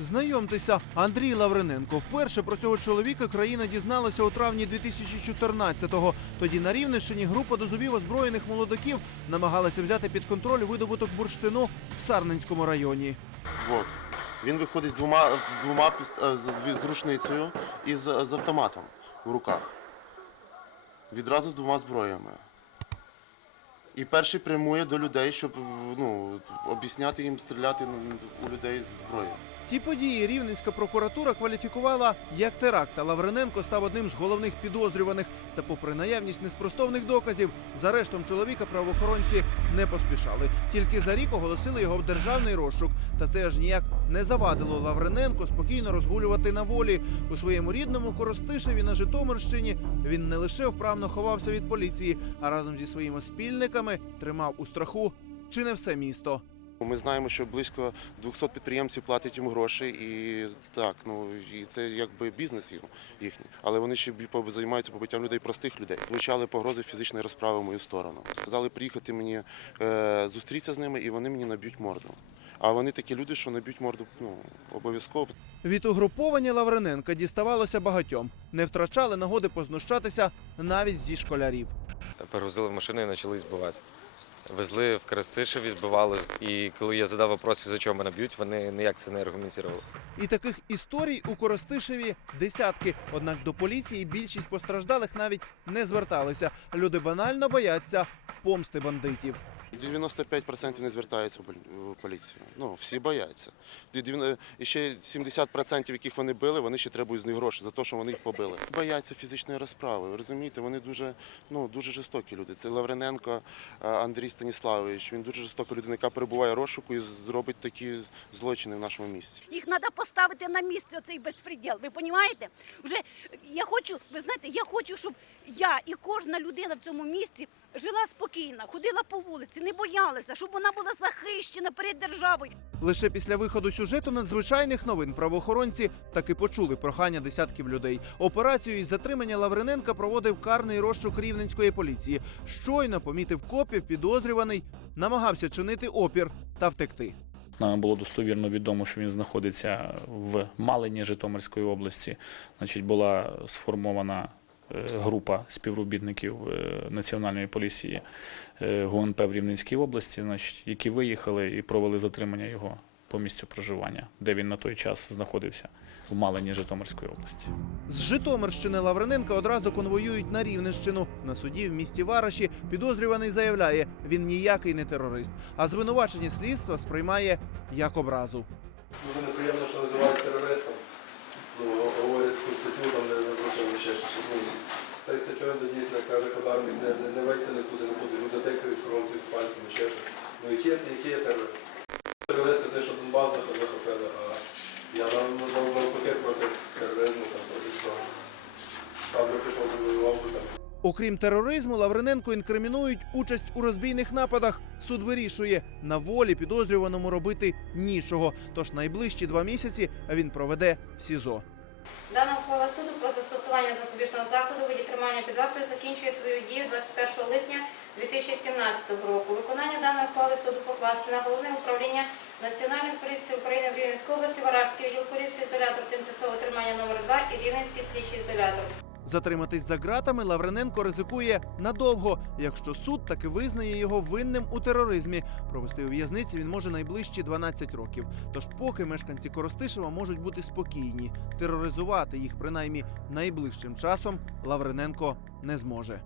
Знайомтеся, Андрій Лаврененко. Вперше про цього чоловіка країна дізналася у травні 2014-го. Тоді на Рівненщині група дозовів озброєних молодиків намагалася взяти під контроль видобуток бурштину в Сарненському районі. От. Він виходить з двома, з двома е, з, рушницею і з, з автоматом в руках. Відразу з двома зброями. І перший прямує до людей, щоб ну, об'ясняти їм стріляти у людей з зброї. Ті події рівненська прокуратура кваліфікувала як теракт. А Лаврененко став одним з головних підозрюваних. Та, попри наявність неспростовних доказів, з арештом чоловіка правоохоронці не поспішали. Тільки за рік оголосили його в державний розшук. Та це аж ніяк не завадило Лаврененко спокійно розгулювати на волі у своєму рідному Коростишеві на Житомирщині. Він не лише вправно ховався від поліції, а разом зі своїми спільниками тримав у страху чи не все місто. Ми знаємо, що близько 200 підприємців платять йому гроші, і так, ну і це якби бізнес їхній. Але вони ще займаються побиттям людей, простих людей. Звучали погрози фізичної розправи в мою сторону. Сказали приїхати мені е, зустрітися з ними, і вони мені наб'ють морду. А вони такі люди, що наб'ють морду ну, обов'язково. Від угруповання Лаврененка діставалося багатьом. Не втрачали нагоди познущатися навіть зі школярів. Перевозили в машину і почали збивати. Везли в Красишеві, збивали. І коли я задав питання, за чого мене б'ють, вони ніяк це не аргументували. І таких історій у Коростишеві десятки. Однак до поліції більшість постраждалих навіть не зверталися. Люди банально бояться помсти бандитів. 95% не звертаються в полі- поліцію. Ну, всі бояться. І ще 70%, яких вони били, вони ще требують з них гроші за те, що вони їх побили. Бояться фізичної розправи. Ви розумієте, вони дуже, ну, дуже жорстокі люди. Це Лаврененко е, Андрій Станіславович. Він дуже жорстока людина, яка перебуває в розшуку і зробить такі злочини в нашому місті. Їх треба поставити на місце оцей безпреділ. Ви розумієте? Вже я хочу, ви знаєте, я хочу, щоб я і кожна людина в цьому місті жила спокійно, ходила по вулиці, не боялася, щоб вона була захищена перед державою. Лише після виходу сюжету надзвичайних новин правоохоронці таки почули прохання десятків людей. Операцію із затримання Лаврененка проводив карний розшук рівненської поліції. Щойно помітив копів, підозрюваний, намагався чинити опір та втекти. Нам було достовірно відомо, що він знаходиться в Малині Житомирської області. Значить, була сформована група співробітників е, Національної поліції е, ГУНП в Рівненській області, значить, які виїхали і провели затримання його по місцю проживання, де він на той час знаходився в Малині Житомирської області. З Житомирщини Лаврененка одразу конвоюють на Рівненщину. На суді в місті Вараші підозрюваний заявляє, він ніякий не терорист, а звинувачення слідства сприймає як образу. Дуже неприємно, що називають терористом. Ну, говорять таку статтю, там не ще щось. З тією статтєю дійсно каже Кадарник, не, не, не вийти нікуди, не буде. Люди тикають кругом пальцями, ще щось. Ну які, які є терористи? Терористи те, що Донбас захопили, а я нам навпаки проти тероризму, там, проти цього. Сам би пішов, воював би там. Окрім тероризму, Лаврененко інкримінують участь у розбійних нападах. Суд вирішує на волі підозрюваному робити нічого. Тож найближчі два місяці він проведе в СІЗО. Дана ухвала суду про застосування запобіжного заходу у виді тримання під вартою закінчує свою дію 21 липня 2017 року. Виконання даної ухвали суду покласти на головне управління Національної поліції України в Рівненській області, Варарський відділ поліції, ізолятор тимчасового тримання номер 2 і Рівненський слідчий ізолятор. Затриматись за ґратами Лаврененко ризикує надовго, якщо суд таки визнає його винним у тероризмі. Провести у в'язниці він може найближчі 12 років. Тож, поки мешканці Коростишева можуть бути спокійні, тероризувати їх принаймні найближчим часом Лаврененко не зможе.